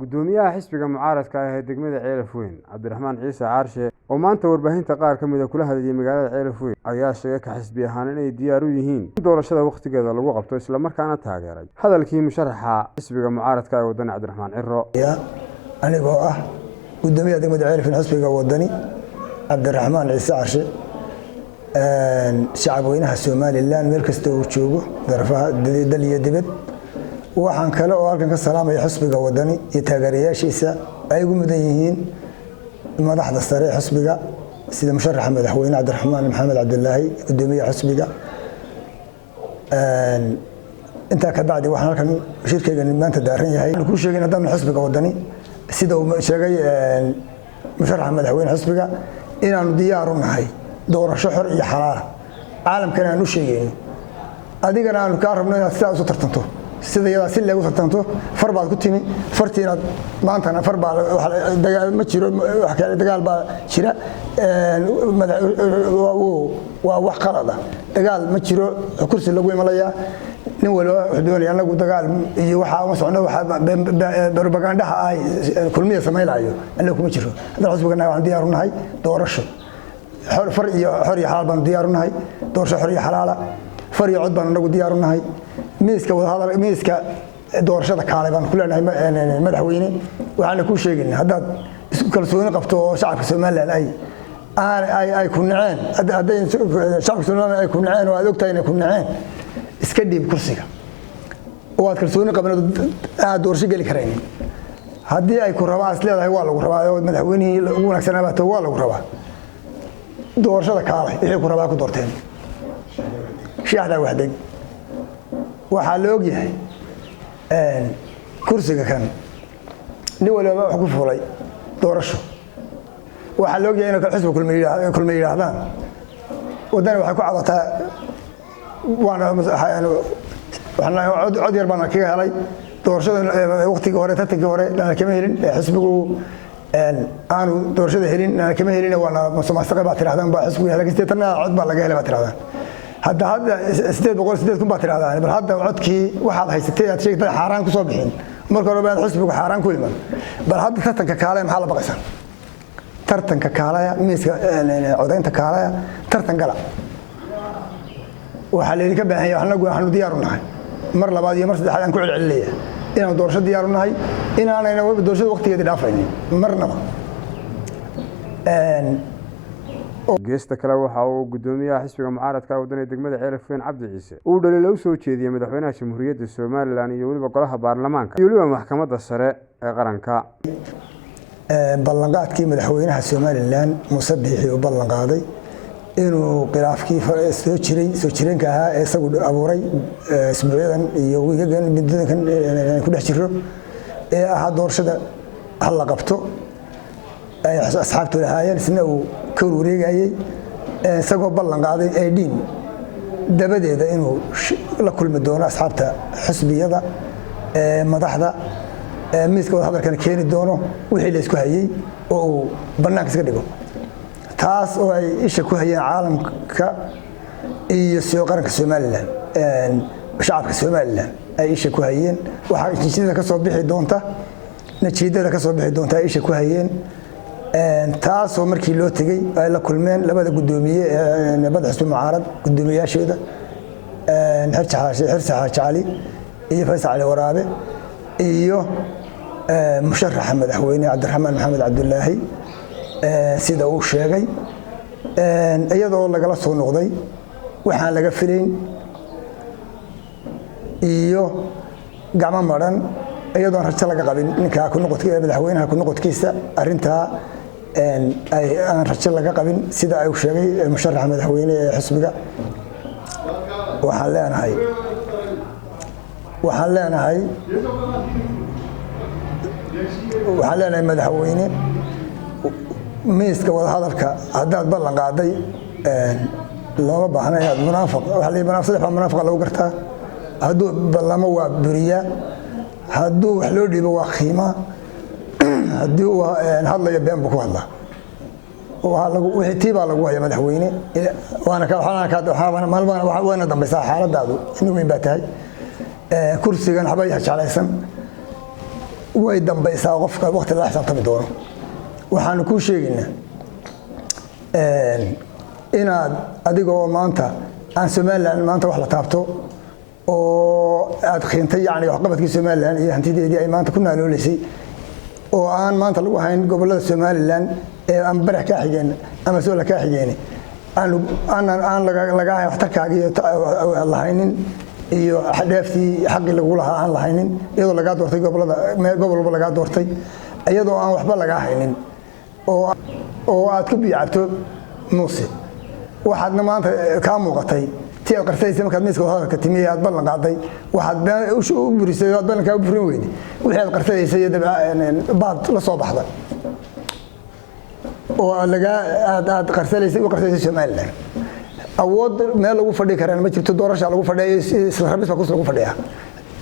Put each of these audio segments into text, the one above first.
gudoomiyaha xisbiga mucaaradka ah ee degmada Ceelafweyn Cabdiraxmaan Ciise Caarshe oo maanta warbaahinta qaar ka mid ah kula hadlayay magaalada Ceelafweyn ayaa sheegay ka xisbi ahaan inay diyaar u yihiin doorashada waqtigeeda lagu qabto isla markaana taageeray hadalkii musharaxa xisbiga mucaaradka ee wadani Cabdiraxmaan Ciro anigoo ah gudoomiyaha degmada Ceelafweyn xisbiga wadani Cabdiraxmaan Ciise Caarshe shacabweynaha Soomaaliland meel kasta uu joogo darfaha dal iyo dibad waxaan kale oo halkan ka salaamay xisbiga wadani iyo taageerayaashiisa ay ugu mudan yihiin madaxda sare xisbiga sida musharaxa madaxweyne Cabdiraxmaan Maxamed Cabdullaahi gudoomiyaha xisbiga inta ka bacdi waxaan halkan shirkeyga maanta daaran yahay ku sheegay hadaan xisbiga wadani sida uu sheegay musharaxa madaxweyne xisbiga inaanu diyaar u nahay doorasho xor iyo xalaal caalamkana aanu sheegayno adigana aanu ka rabno inaad sidaas u tartanto sida yada si lagu tartanto farbaad ku timi fartiina maantana farbaa dagaal ma jiro wax kale dagaal baa jira waa wax qalad ah dagaal ma jiro kursi lagu imalaya nin walba doonaya anagu dagaal iyo waxa ma socdo waxa propagandaha ay kulmiye sameeylayo anagu kuma jiro hadda xisbigana waan diyaar u nahay doorasho xor iyo xalaal baan diyaar u nahay doorasho xor iyo xalaala far iyo cod baan anagu diyaar u nahay miiska doorashada kaalay baan ku leenahay madaxweyne waxaan ku sheegaynaa haddaad isku kalsooni qabto oo shacabka Soomaaliland ay ku naceen hadday shacabka Soomaaliland ay ku naceen oo aad ogtahay inay ku naceen iska dhiib kursiga oo aad kalsooni qabnaa aad doorasho gali kareen haddii ay ku rabaan isleedahay waa lagu rabaa oo madaxweynihii ugu wanaagsanaa baa waa lagu rabaa doorashada kaalay wixii ku rabaa ku doorteen shaaxda waxday waxaa la ogyahay kursiga kan nin walba wax ku fulay doorasho waxaa la ogyahay in xisbiga kulmiye yiraahdaan wadana waxay ku cabataa waxaan cod yar baan kaga helay doorashada waqtigii hore tartankii hore kama helin xisbigu aanu doorashada helin kama helin waana musuqmaasuq baa tirahdaan baa xisbigu helay tan cod baa laga helay baa tirahdaan hadda 800 kun baa tirahdaan bal hadda codkii waxaad haysatay aad sheegtay xaraan ku soo bixin marka hore baan xisbigu xaraan ku iman bal hadda tartanka kaalay maxaa la baqaysan tartanka kaalaya miiska codaynta kaalaya tartan gala waxa leeyahay ka baahan yahay anagu waxaanu diyaar u nahay mar labaad iyo mar saddexaad aan ku celcelinaya inaan doorasho diyaar u nahay inaanayna doorashada waqtigeeda dhaafaynin marnaba geesta kale waxa uu gudoomiyaha xisbiga mucaaradka wadani degmada Ceelafweyn Cabdi Ciise uu dhaliil u soo jeediyay madaxweynaha Jamhuuriyadda Soomaaliland iyo waliba golaha baarlamaanka iyo waliba maxkamadda sare ee qaranka ballanqaadkii madaxweynaha Soomaaliland Muuse Biixi oo ballan qaaday inuu khilaafkii soo jireenka ahaa ee isagu abuuray isbuucyadan iyo wiigagan middan ku dhex jiro ee ah doorashada hal la qabto ay asxaabtu lahaayeen isna uu ka wareegayay isagoo ballan qaaday ay dhiin dabadeeda inuu la kulmi doono asxaabta xisbiyada madaxda miiska wada hadalkan keeni doono wixii la isku hayay oo uu bannaanka iska dhigo taas oo ay isha ku hayeen caalamka iyo soo qaranka Soomaaliland shacabka Soomaaliland ay isha ku hayeen waxa natiijada ka soo bixi doonta ay isha ku hayeen taas oo markii loo tagay ay la kulmeen labada gudoomiye nabad xisbi mucaarad gudoomiyaashooda xirsi Cali iyo Faysal Cali Waraabe iyo musharaxa madaxweyne Cabdiraxmaan Maxamed Cabdullaahi sida uu sheegay iyadoo lagala soo noqday waxaan laga filayn iyo gacmo maran iyadoo rajo laga qabin ninka ku noqodka madaxweynaha ku noqodkiisa arinta aan rajo laga qabin sida ay sheegay musharaxa madaxweyne ee xisbiga waxaan leenahay madaxweyne miiska wada hadalka haddaad ballan qaaday looma baahna inaad munaafiq waxa la yiraahdaa munaafiq lagu gartaa hadduu ballamo waa buriya hadduu wax loo dhiibo waa qiima haddii uu hadlayo been buu ku hadlaa wixii tiibaa lagu haya madaxweyne waana dambaysaa xaaladaadu in weyn baa tahay kursigan waxba jeclaysan way dambaysaa qofka waqti la xisaabtami doono waxaan ku sheegaynaa inaad adigoo maanta aan Soomaaliland maanta wax la taabto oo aad qiintay yani waxqabadkii Soomaaliland iyo hantideedii ay maanta ku naaloolaysay oo aan maanta lagu hayn gobolada Soomaaliland ee aan barax ka xigeen ama soo la ka xigeen aan laga hayo waxtarkaaga iyo lahaynin iyo xadaftii xaqi lagu lahaa aan lahaynin iyadoo laga doortay gobolba laga doortay iyadoo aan waxba laga haynin oo aad ku biyacto muuse waxaadna maanta ka muuqatay tii aad qarsaysay markaad miiska hadalka timiyay aad ballan qaaday waxaad u burisay aad ballan ka burin weyday wixii aad qarsaysay iyo baad la soo baxday oo aad qarsaysay u qarsaysay Soomaaliland awood meel lagu fadhi karaan ma jirto doorasho lagu fadhiyo isla rabis ba ku lagu fadhiya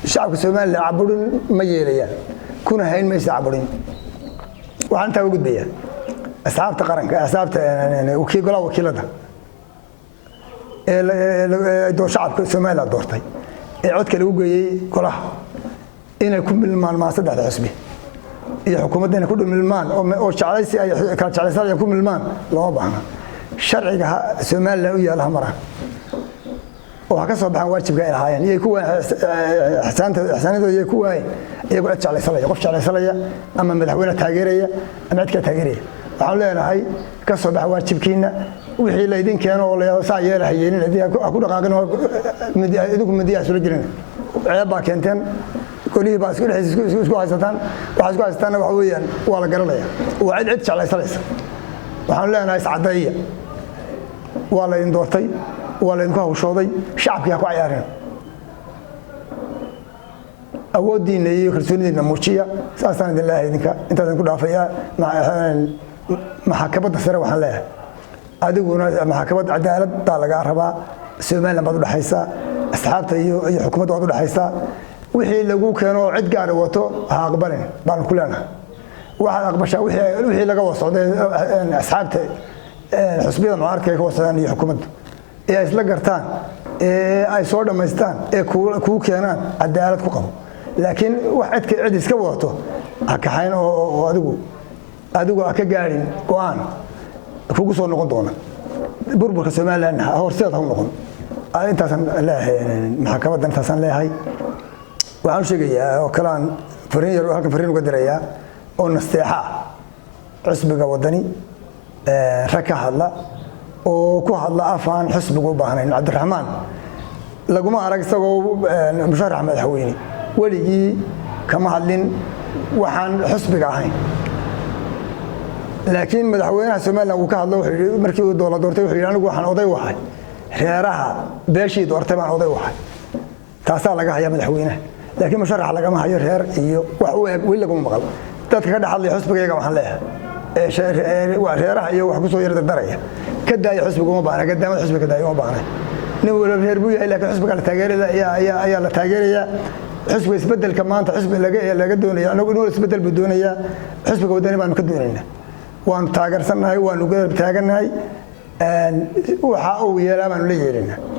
shacabka Soomaaliland caburin ma yeelayaan kuna hayn ma isaaburin waxaan taa ugu gudbaya asxaabta qaranka asxaabta wakiilada ee shacabka Soomaaliland doortay ee codka lagu geeyay golaha inay ku milmaan ma saddexda xisbi iyo xukuumadda ku milmaan oo jacaysi ay ka jacaysan ku milmaan loo baahna sharciga Soomaaliland u yaala maraan oo ka soo baxan waajibka ay lahaayeen iyo kuwa xasaanadooda iyo kuwa iyagu jacaysanaya qof jacaysanaya ama madaxweyne taageeraya ama cid ka taageeraya waxaan leenahay ka soo bax waajibkiina wixii la idin keeno oo la saa yeelahayeen idin ku dhaqaaqin idinku midiyaha soo jirin ceeb keenteen kulii baa isku haysataan waxa isku haysataan waxa weeyaan waa la garanaya waa cid jacaysanaysa waxaan leenahay sacadaya waa la idin doortay waa la idinku hawshooday shacabka ku ciyaareen awoodiina iyo kalsoonidiina muujiya saasaan idin leeyahay idinka intaas ku dhaafaya maxkamadda sare waxaan leeyahay adiguna maxkamadda cadaalad baa laga rabaa Soomaaliland baad u dhaxaysa asxaabta iyo xukuumadda baad u dhaxaysa wixii lagu keeno cid gaar ah wato ha aqbalin baan ku leenahay waxa aqbasha wixii laga wasocday asxaabta xisbiyada mucaaradka ka wasocdaan iyo xukuumadda ee isla gartaan ee ay soo dhameystaan ee ku keenaan cadaalad ku qabo laakiin wax cid iska wadato ha ka hayn oo adigu ka gaarin go'aan kugu soo noqon doona burburka Soomaaliland horseed ha noqon intaasan leeyahay maxkamadda intaasan leeyahay waxaan sheegayaa oo kalaan fariin uga dirayaa oo nasteexa xisbiga wadani raka hadla oo ku hadla afaan xisbiga u baahnayn Cabdiraxmaan laguma arag isagoo musharax madaxweyne waligii kama hadlin waxaan xisbiga ahayn laakiin madaxweynaha Soomaaliland uu ka hadlo markii uu dowladda doortay wuxuu anigu waxaan oday wahay reeraha beeshii doortay baan oday wahay taasaa laga hayaa madaxweynaha laakiin musharax lagama hayo reer iyo wax u eeg wili lagu maqal dadka ka dhaxlay xisbigayga waxaan leeyahay waa reeraha iyo wax ku soo yar dardaraya ka daayo xisbiga uma baahna gadaamada xisbiga daayo uma baahna nin wala reer buu yahay laakiin xisbiga la taageerada ayaa la taageeraya xisbiga isbedelka maanta xisbi laga doonayo anagu inuu isbedel buu doonaya xisbiga wadani baan ka doonaynaa waan taageersanahay waan uga taaganahay waxa uu yeelaa baan la yeelina